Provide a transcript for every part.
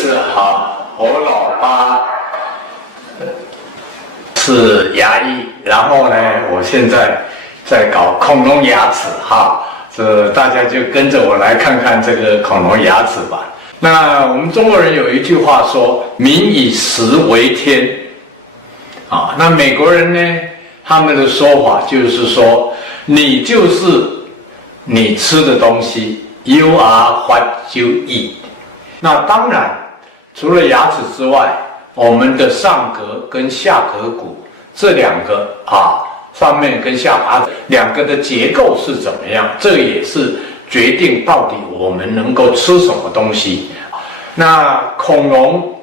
是我老爸是牙医，然后呢，我现在在搞恐龙牙齿这大家就跟着我来看看这个恐龙牙齿吧。那我们中国人有一句话说“民以食为天”，那美国人呢，他们的说法就是说，你就是你吃的东西 ，You are what you eat。那当然，除了牙齿之外，我们的上颌跟下颌骨这两个上面跟下巴两个的结构是怎么样？这也是决定到底我们能够吃什么东西。那恐龙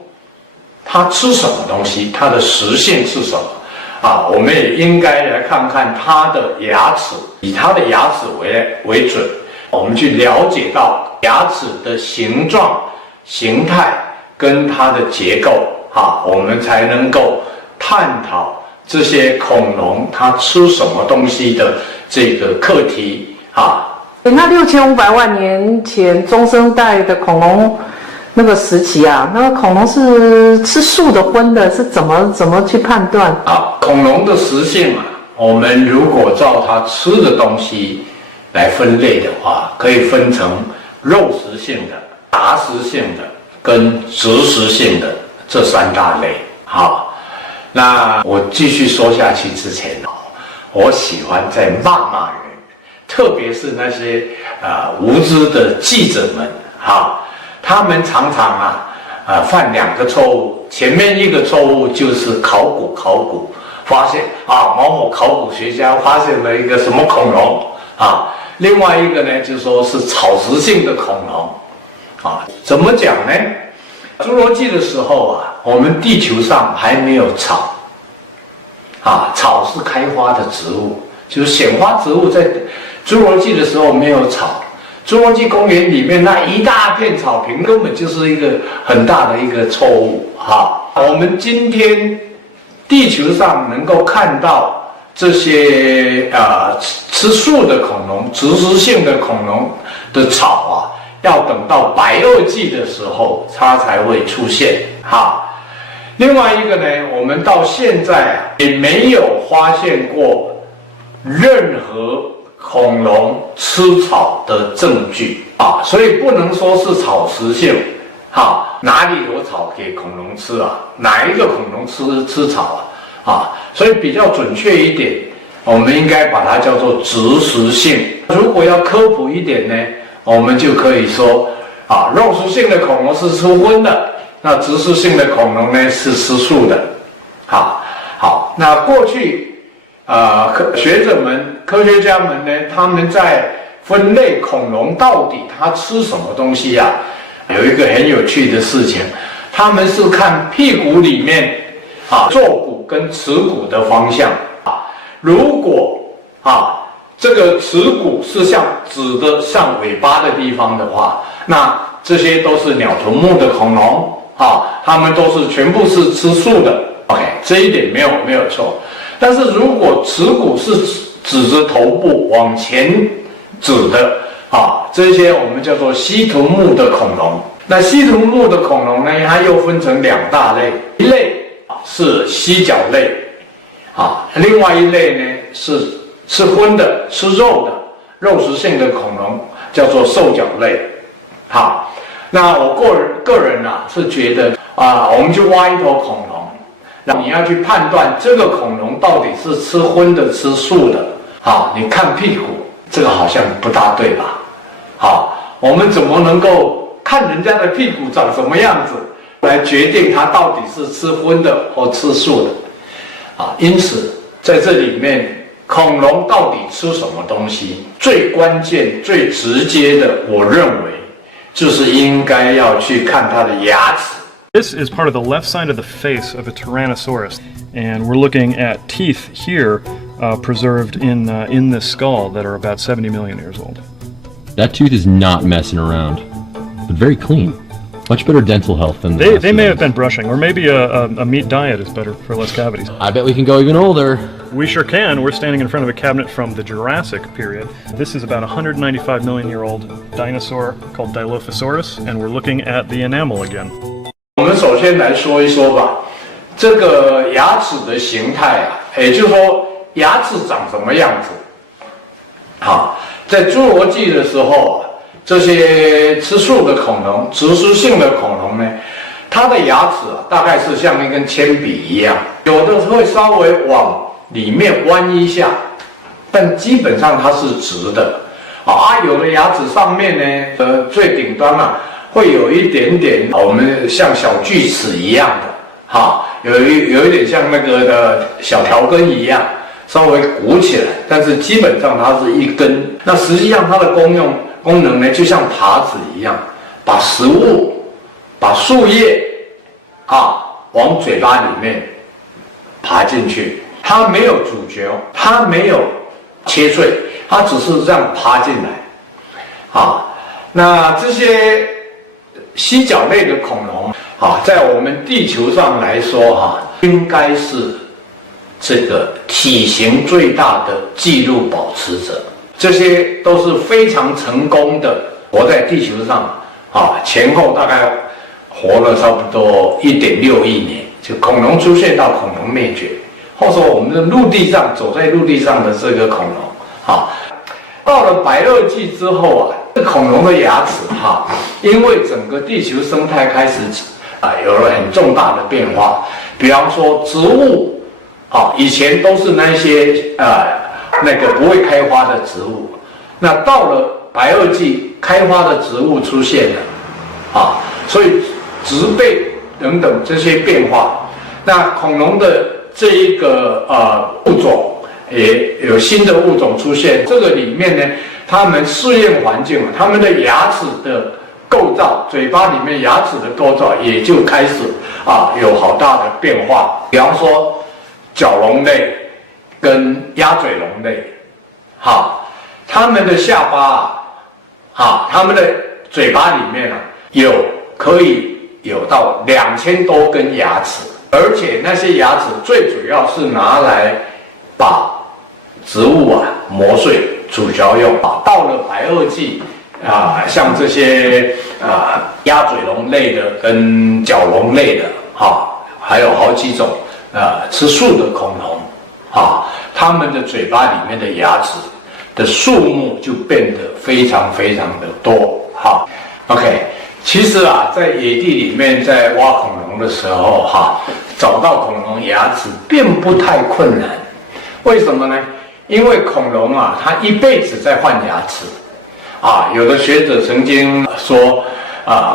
它吃什么东西？它的食性是什么？我们也应该来看看它的牙齿，以它的牙齿为准，我们去了解到牙齿的形状、形态跟它的结构我们才能够探讨这些恐龙它吃什么东西的这个课题那6500万年前中生代的恐龙那个时期那个恐龙是吃素的荤的，是怎么去判断恐龙的食性我们如果照它吃的东西来分类的话，可以分成肉食性的、杂食性的跟植食性的这三大类。那我继续说下去之前我喜欢在骂人，特别是那些无知的记者们他们常常犯两个错误。前面一个错误就是考古发现某某考古学家发现了一个什么恐龙另外一个呢就说是草食性的恐龙怎么讲呢？侏罗纪的时候我们地球上还没有草草是开花的植物，就是显花植物。在侏罗纪的时候没有草，侏罗纪公园里面那一大片草坪根本就是一个很大的一个错误我们今天地球上能够看到这些吃素的恐龙、植食性的恐龙的草要等到白垩纪的时候它才会出现另外一个呢，我们到现在也没有发现过任何恐龙吃草的证据所以不能说是草食性哪里有草给恐龙吃哪一个恐龙吃草所以比较准确一点，我们应该把它叫做植食性。如果要科普一点呢，我们就可以说肉食性的恐龙是吃荤的，那植食性的恐龙呢是吃素的。好，那过去学者们、科学家们呢，他们在分类恐龙到底它吃什么东西有一个很有趣的事情，他们是看屁股里面坐骨跟耻骨的方向如果这个耻骨是指的像尾巴的地方的话，那这些都是鸟臀目的恐龙他们都是全部是吃素的。OK， 这一点没有错。但是如果耻骨是指着头部往前指的这些我们叫做蜥臀目的恐龙。那蜥臀目的恐龙呢，它又分成两大类，一类是蜥脚类另外一类呢是吃荤的、吃肉的肉食性的恐龙，叫做兽脚类。那我个人是觉得我们就挖一头恐龙，然后你要去判断这个恐龙到底是吃荤的、吃素的你看屁股，这个好像不大对吧？我们怎么能够看人家的屁股长什么样子来决定它到底是吃荤的或吃素的因此在这里面，恐龙到底吃什么东西，最关键、最直接的，我认为就是应该要去看它的牙齿。This is part of the left side of the face of a Tyrannosaurus, and we're looking at teeth here preserved in this skull that are about 70 million years old. That tooth is not messing around, but very clean. Much better dental health than they may have been brushing, or maybe a meat diet is better for less cavities. I bet we can go even older. We sure can. We're standing in front of a cabinet from the Jurassic period. This is about a 195 million year old dinosaur called Dilophosaurus, and we're looking at the enamel again. 我们首先来说一说吧，这个牙齿的形态啊，也就是说牙齿长什么样子。好，在侏罗纪的时候，这些吃素的恐龙、植食性的恐龙呢，它的牙齿啊，大概是像一根铅笔一样，有的会稍微往里面弯一下，但基本上它是直的。有的牙齿上面呢，最顶端嘛，会有一点点我们像小锯齿一样的，有一点像那个的小条根一样，稍微鼓起来，但是基本上它是一根。那实际上它的功能呢，就像耙子一样，把食物、把树叶往嘴巴里面爬进去。它没有咀嚼，它没有切碎，它只是这样爬进来。那这些犀角类的恐龙在我们地球上来说应该是这个体型最大的纪录保持者。这些都是非常成功的活在地球上前后大概活了差不多1.6亿年，就恐龙出现到恐龙灭绝，或者说我们的陆地上走在陆地上的这个恐龙到了白垩纪之后恐龙的牙齿因为整个地球生态开始有了很重大的变化。比方说植物以前都是那些那个不会开花的植物，那到了白垩纪开花的植物出现了所以植被等等这些变化，那恐龙的这一个物种也有新的物种出现。这个里面呢，他们试验环境，他们的牙齿的构造，嘴巴里面牙齿的构造也就开始有好大的变化。比方说角龙类跟鸭嘴龙类，他们的下巴他们的嘴巴里面可以有到2000多根牙齿，而且那些牙齿最主要是拿来把植物磨碎咀嚼用。到了白垩纪像这些鸭嘴龙类的跟角龙类的还有好几种吃素的恐龙它们的嘴巴里面的牙齿的数目就变得非常非常的多。OK， 其实在野地里面在挖恐龙的时候找到恐龙牙齿并不太困难。为什么呢？因为恐龙它一辈子在换牙齿有的学者曾经说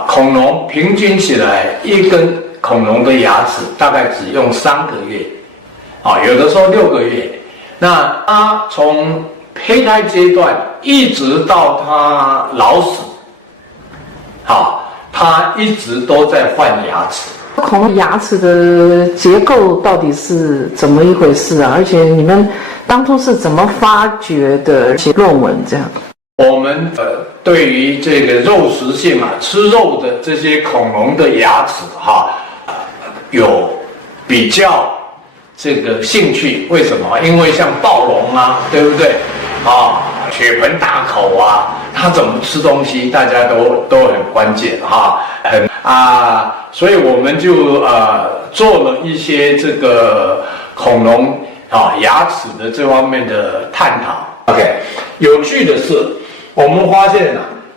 恐龙平均起来一根恐龙的牙齿大概只用3个月有的说6个月。那它从胚胎阶段一直到它老死它一直都在换牙齿。恐龙牙齿的结构到底是怎么一回事而且你们当初是怎么发掘的？写论文这样。我们对于这个肉食性吃肉的这些恐龙的牙齿有比较这个兴趣。为什么？因为像暴龙对不对血盆大口它怎么吃东西，大家都很关键所以我们就做了一些这个恐龙牙齿的这方面的探讨。OK， 有趣的是，我们发现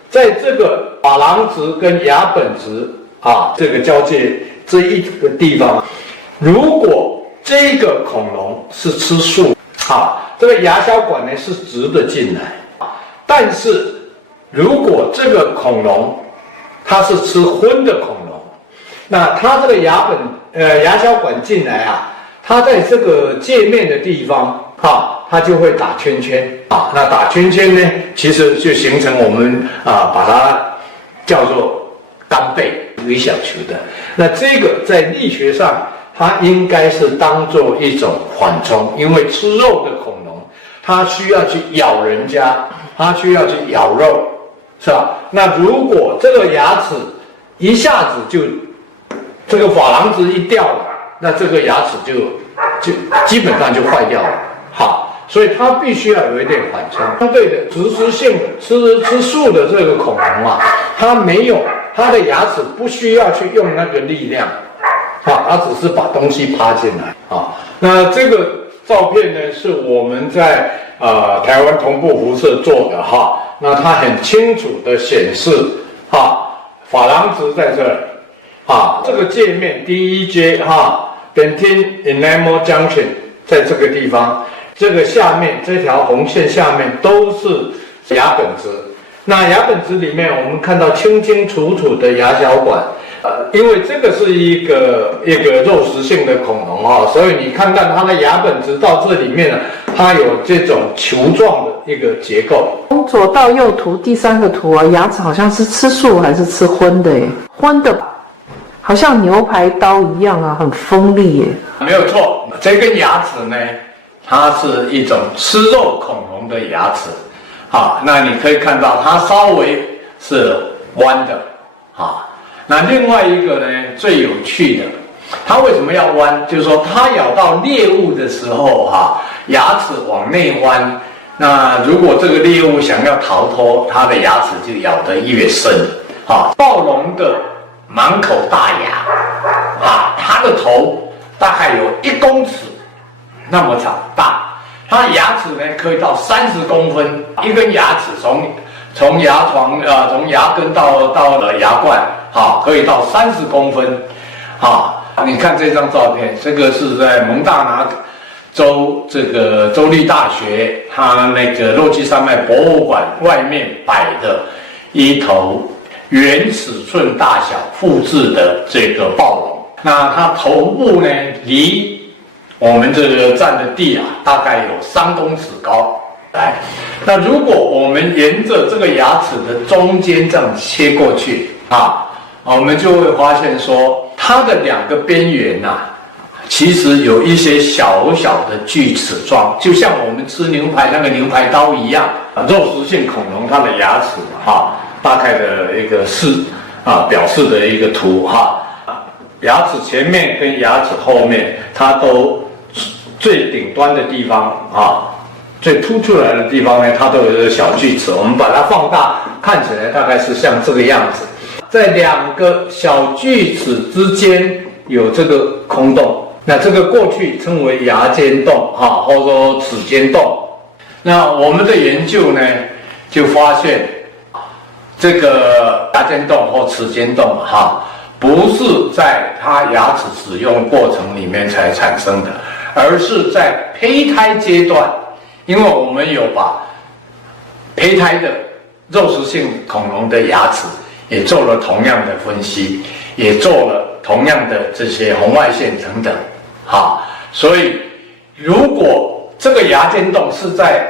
在这个珐琅质跟牙本质这个交界这一个地方，如果这个恐龙是吃素这个牙小管呢是直的进来，但是如果这个恐龙它是吃荤的恐龙，那它这个牙小管进来它在这个界面的地方它就会打圈圈那打圈圈呢，其实就形成我们把它叫做干贝微小球的。那这个在力学上它应该是当做一种缓冲，因为吃肉的恐龙它需要去咬人家，它需要去咬肉，是吧？那如果这个牙齿一下子就这个珐琅质一掉了，那这个牙齿就基本上就坏掉了。所以它必须要有一点缓冲。相对的，植食性的吃素的这个恐龙它没有它的牙齿不需要去用那个力量，它只是把东西趴进来啊。那这个照片呢，是我们在台湾同步辐射做的哈。那它很清楚的显示珐琅质在这里这个界面第一阶Dentin Enamel Junction 在这个地方，这个下面这条红线下面都是牙本质。那牙本质里面，我们看到清清楚楚的牙小管，因为这个是一个肉食性的恐龙所以你看看它的牙本质到这里面呢，它有这种球状的一个结构。从左到右图第3个图牙齿好像是吃素还是吃荤的耶？荤的，好像牛排刀一样很锋利耶。没有错，这根牙齿呢，它是一种吃肉恐龙的牙齿。那你可以看到它稍微是弯的那另外一个呢，最有趣的，它为什么要弯？就是说它咬到猎物的时候牙齿往内弯，那如果这个猎物想要逃脱，它的牙齿就咬得越深暴龙的满口大牙它的头大概有1公尺那么长大。它牙齿呢可以到30公分，一根牙齿从牙床从牙根到牙冠可以到30公分你看这张照片，这个是在蒙大拿州这个州立大学它那个洛基山脉博物馆外面摆的一头原尺寸大小复制的这个暴龙。那它头部呢离我们这个站的地大概有3公尺高。那如果我们沿着这个牙齿的中间这样切过去我们就会发现说，它的2个边缘其实有一些小小的锯齿状，就像我们吃牛排那个牛排刀一样。肉食性恐龙它的牙齿大概的一个表示的一个图牙齿前面跟牙齿后面，它都最顶端的地方最凸出来的地方呢，它都有一个小锯齿。我们把它放大，看起来大概是像这个样子。在2个小锯齿之间有这个空洞，那这个过去称为牙间洞或者说齿间洞。那我们的研究呢，就发现这个牙间洞或齿间洞不是在它牙齿使用过程里面才产生的，而是在胚胎阶段。因为我们有把胚胎的肉食性恐龙的牙齿也做了同样的分析，也做了同样的这些红外线等等所以如果这个牙间洞是在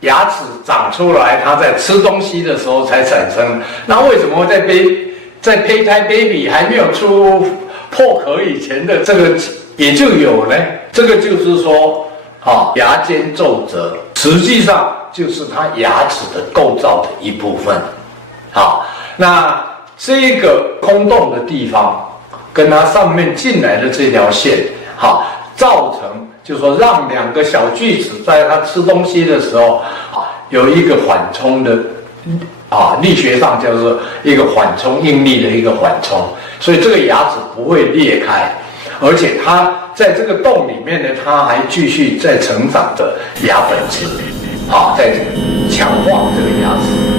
牙齿长出来，它在吃东西的时候才产生，那为什么会在胚胎 baby 还没有出破壳以前的这个也就有呢？这个就是说牙间皱褶实际上就是它牙齿的构造的一部分那这个空洞的地方跟它上面进来的这条线造成就是说让2个小锯齿在它吃东西的时候有一个缓冲的力学上叫做一个缓冲应力的一个缓冲，所以这个牙齿不会裂开，而且它在这个洞里面呢，它还继续在成长的牙本质在强化这个牙齿。